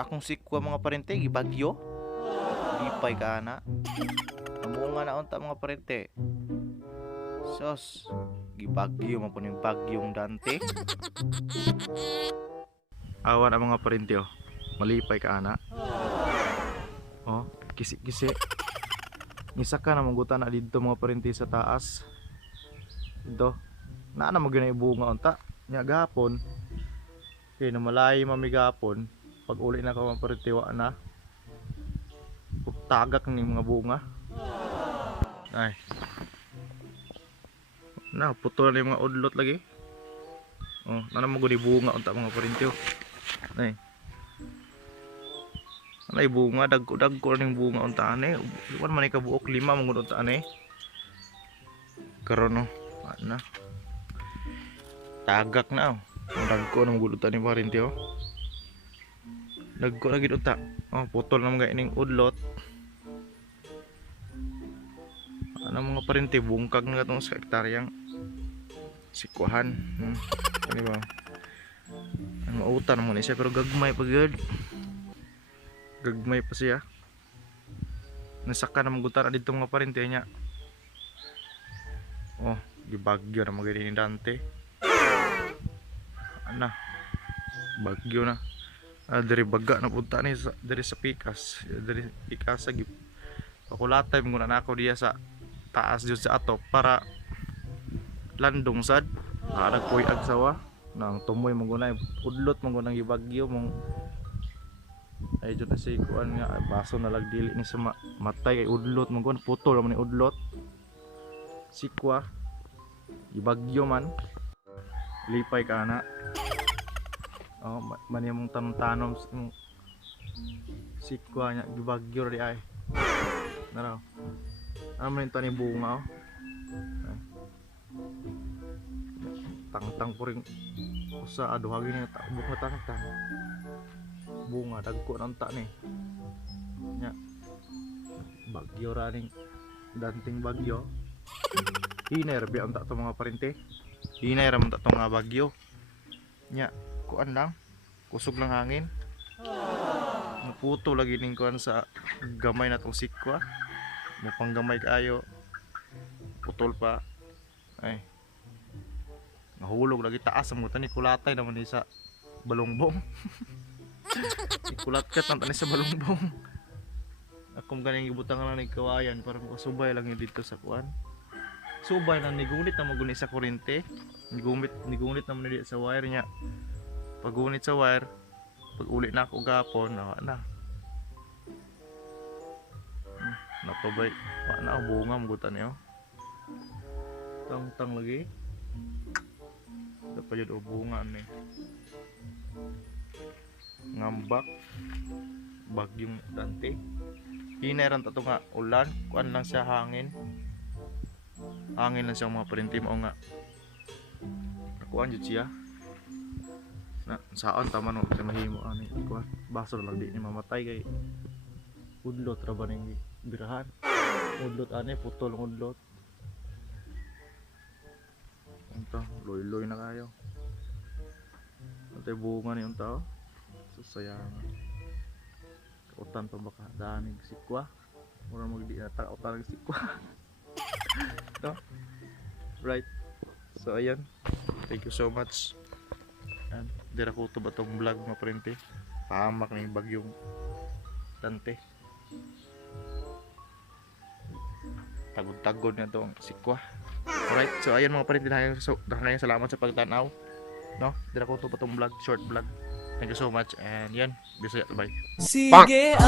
akong sikwa mga parente gibagyo. Lipay ka ana. Namunga na unta mga parente. Sos, gibagyo man po ning bagyong Dante. Awan ang mga parente oh. Malipay ka ana. Oh, kisi-kisi. Ngisa ka na mangguta na dito mga parente sa taas. Dito. Naa na magyunay bunga unta. Nya gahapon. Kay na malay mamigapon. Pag uli na ka mga parente wa na. Tagak ni mga bunga. Ay. Na putol na yung mga udlot lagi. Oh, nana mo guni bunga unta mga parente oh. Ay. Anay bunga dagko ning bunga unta ane. Wan man ka buok 5 mangud unta ane. Karon no. Ana. Tagak na oh. Dagko nang gulutan ni parente oh. Dagko lagi unta. Oh, putol na mga ining udlot. Ano mga parente bungkag nga tong sa hektaryang sikwahan. Ano ba? Ang mautan mo ni siya pero gagmay pa gyud. Gagmay pa siya. Nasaka na magutan dito mga parente niya. Oh, gibagyo na magani ni Dante. Ana. Bagyo na. Dari baga na punta ni dari sa pikas. Dari pikas sa pakulatay mo na ako diya sa taas jud sa ato para landong sad. Nagpuy agsawa nang tumoy manggunay udlot manggunang gibagyo mong ay jud na si kuan nga baso na lag dili ni sa matay kay udlot manggon putol man ni udlot sikwa gibagyo man lipay ka na. Oh man yung tanom sikwa nya gibagyo ri ay naraw ano man yung tanim bunga oh. Tang-tang po rin usa aduhagi niya takbuk na tang-tang bunga dagko ng ta ni nya bagyo raning danting bagyo hinay rabi ang ta to mga parente hinay ram ta to nga bagyo nya kuan lang kusog lang hangin naputo lagi ning kuan sa gamay na tong sikwa mupang gamay kaayo putol pa ay nahulog lagi taas ang mutan ni kulatay naman ni sa balongbong. Ikulatkat ang tanis sa balongbong. Akong ganing gibutang lang ng kawayan para makasubay lang yun dito sa kuan. Subay na nigunit na magunit sa kurente. Nigunit naman dito sa wire niya. Pagunit sa wire, pag uli na ako gapon, na. Napabay, na bunga magutan niyo. Tang lagi. Dapat jud bunga ni. Ngambak bagyong Dante. Hineran to nga ulan, kuan lang siya hangin. Hangin lang siya mga parente mo nga. Kuan jud siya. Na saon tama no sa mahimo ani kuan. Baso lang di ni mamatay kay udlot ra ba ning birahan. Udlot ani putol ng udlot. Unta, loy-loy na kayo. Antay bunga ni unta. Susayang. Kautan pa baka danig sikwa. Mura magdi na kautan ng sikwa. No? Right. So ayan. Thank you so much. And dira ko to ba tong vlog mga parente. Pahamak na yung bagyong Dante. Tagod-tagod na to ang sikwa. Alright, so ayan mga parente, daghang salamat sa pagtanaw. No? Dira ko to pa tong vlog, short vlog. Thank you so much and yan, bisaya bye. Sige,